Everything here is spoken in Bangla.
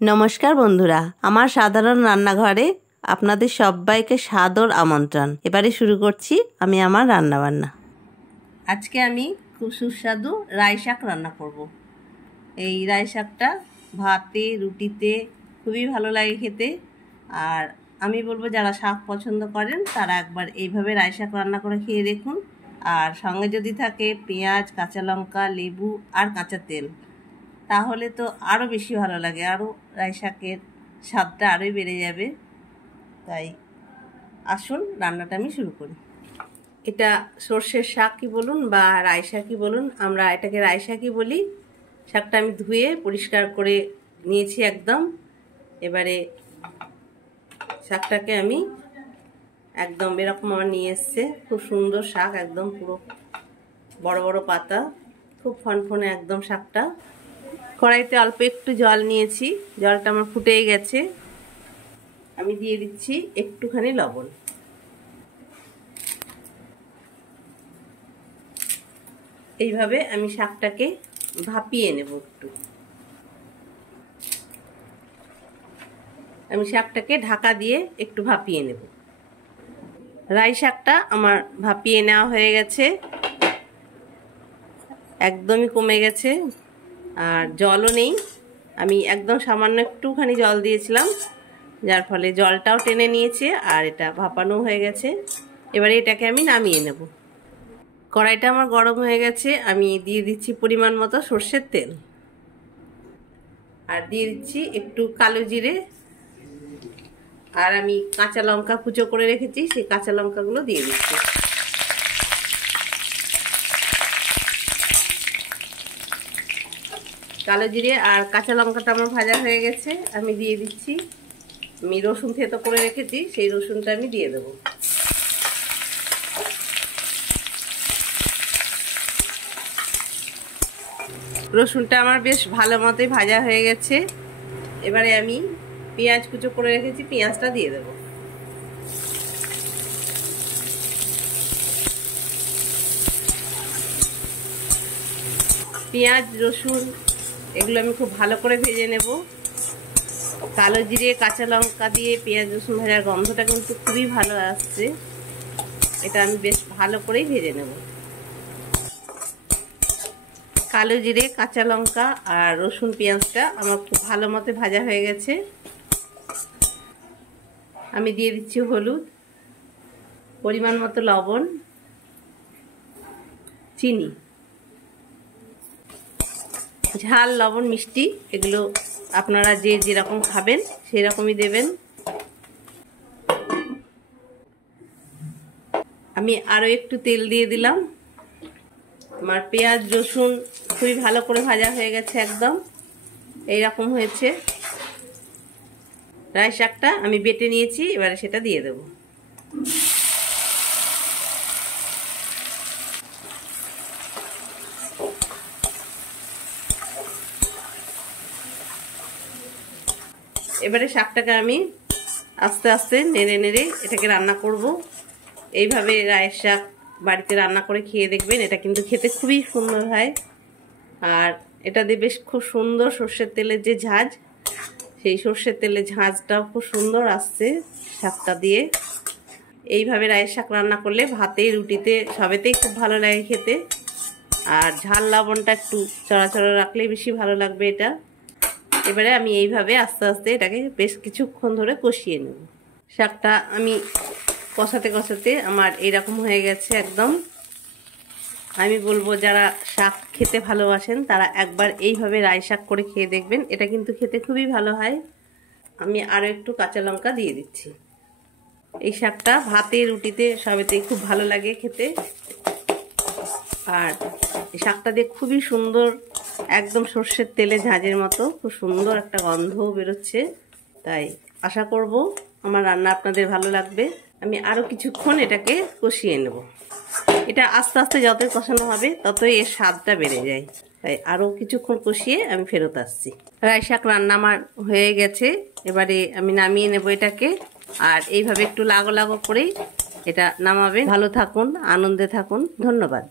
নমস্কার বন্ধুরা, আমার সাধারণ রান্নাঘরে আপনাদের সবাইকে সাদর আমন্ত্রণ। এবারে শুরু করছি আমি আমার রান্নাবান্না। আজকে আমি খুব সুস্বাদু রাই শাক রান্না করব। এই রাই শাকটা ভাতে রুটিতে খুবই ভালো লাগে খেতে। আর আমি বলবো যারা শাক পছন্দ করেন তারা একবার এইভাবে রাই শাক রান্না করে খেয়ে দেখুন। আর সঙ্গে যদি থাকে পেঁয়াজ, কাঁচা লঙ্কা, লেবু আর কাঁচা তেল, তাহলে তো আরও বেশি ভালো লাগে, আরও রাই শাকের স্বাদটা আরোই বেড়ে যাবে। তাই আসুন রান্নাটা আমি শুরু করি। এটা সর্ষের শাকই বলুন বা রাই শাকই বলুন, আমরা এটাকে রাই শাকই বলি। শাকটা আমি ধুয়ে পরিষ্কার করে নিয়েছি একদম। এবারে শাকটাকে আমি একদম এরকম আমার নিয়ে এসছে, খুব সুন্দর শাক, একদম পুরো বড় বড় পাতা, খুব ফনফনে একদম শাকটা। কড়াইতে অল্প একটু জল নিয়েছি, জলটা আমার ফুটেই গেছে। আমি দিয়ে দিচ্ছি একটুখানি লবণ। এইভাবে আমি শাকটাকে ভাপিয়ে নেব একটু। আমি শাকটাকে ঢাকা দিয়ে একটু ভাপিয়ে নেব। রাই শাকটা আমার ভাপিয়ে নেওয়া হয়ে গেছে, একদমই কমে গেছে, আর জলও নেই। আমি একদম সামান্য একটুখানি জল দিয়েছিলাম, যার ফলে জলটাও টেনে নিয়েছে আর এটা ভাপানো হয়ে গেছে। এবারে এটাকে আমি নামিয়ে নেব। কড়াইটা আমার গরম হয়ে গেছে, আমি দিয়ে দিচ্ছি পরিমাণ মতো সর্ষের তেল, আর দিয়ে দিচ্ছি একটু কালো জিরে, আর আমি কাঁচা লঙ্কা কুচো করে রেখেছি সেই কাঁচা লঙ্কাগুলো দিয়ে দিচ্ছি। কালো জিরে আর কাঁচা লঙ্কাটা আমার ভাজা হয়ে গেছে, আমি দিয়ে দিচ্ছি আমি রসুন থেতো করে রেখেছি, সেই রসুনটা আমি দিয়ে দেবো। রসুনটা আমার বেশ ভালো মতোই ভাজা হয়ে গেছে। এবারে আমি পেঁয়াজ কুচো করে রেখেছি, পেঁয়াজটা দিয়ে দেবো। পেঁয়াজ রসুন এগুলো আমি খুব ভালো করে ভেজে নেব। কালো জিরে কাঁচা লঙ্কা দিয়ে পেঁয়াজ রসুন ভাজার গন্ধটা কিন্তু খুবই ভালো আসছে। এটা আমি বেশ ভালো করেই ভেজে নেব। কালো জিরে কাঁচা লঙ্কা আর রসুন পেঁয়াজটা আমার খুব ভালো মতো ভাজা হয়ে গেছে। আমি দিয়ে দিচ্ছি হলুদ, পরিমাণ মতো লবণ, চিনি। ঝাল লবণ মিষ্টি এগুলো আপনারা যে যেরকম খাবেন সেই রকমই দেবেন। আমি আরও একটু তেল দিয়ে দিলাম। আমার পেঁয়াজ রসুন খুবই ভালো করে ভাজা হয়ে গেছে, একদম এইরকম হয়েছে। রাই শাকটা আমি বেটে নিয়েছি, এবারে সেটা দিয়ে দেব। এবারে শাকটাকে আমি আস্তে আস্তে নেড়ে নেড়ে এটাকে রান্না করব। এইভাবে রায়ের শাক বাড়িতে রান্না করে খেয়ে দেখবেন, এটা কিন্তু খেতে খুবই সুন্দর হয়। আর এটা দিয়ে বেশ খুব সুন্দর সর্ষের তেলের যে ঝাঁজ, সেই সর্ষের তেলের ঝাঁজটাও খুব সুন্দর আসছে শাকটা দিয়ে। এইভাবে রায়ের শাক রান্না করলে ভাতে রুটিতে সবেতেই খুব ভালো লাগে খেতে। আর ঝাল লবণটা একটু চড়াচড়া রাখলেই বেশি ভালো লাগবে এটা। এবারে আমি এইভাবে আস্তে আস্তে এটাকে বেশ কিছুক্ষণ ধরে কষিয়ে নেব। শাকটা আমি কষাতে কষাতে আমার এইরকম হয়ে গেছে একদম। আমি বলবো যারা শাক খেতে ভালোবাসেন তারা একবার এইভাবে রাই শাক করে খেয়ে দেখবেন, এটা কিন্তু খেতে খুবই ভালো হয়। আমি আরও একটু কাঁচা লঙ্কা দিয়ে দিচ্ছি। এই শাকটা ভাতে রুটিতে সবেতেই খুব ভালো লাগে খেতে। আর এই শাকটা দিয়ে খুবই সুন্দর, একদম সর্ষের তেলে ঝাঁঝের মতো খুব সুন্দর একটা গন্ধও বেরোচ্ছে। তাই আশা করব আমার রান্না আপনাদের ভালো লাগবে। আমি আরও কিছুক্ষণ এটাকে কষিয়ে নেব। এটা আস্তে আস্তে যতই কষানো হবে ততই এর স্বাদটা বেড়ে যায়। তাই আরও কিছুক্ষণ কষিয়ে আমি ফেরত আসছি। রাই শাক রান্না আমার হয়ে গেছে, এবারে আমি নামিয়ে নেব এটাকে। আর এইভাবে একটু লাগো লাগো করেই এটা নামাবেন। ভালো থাকুন, আনন্দে থাকুন, ধন্যবাদ।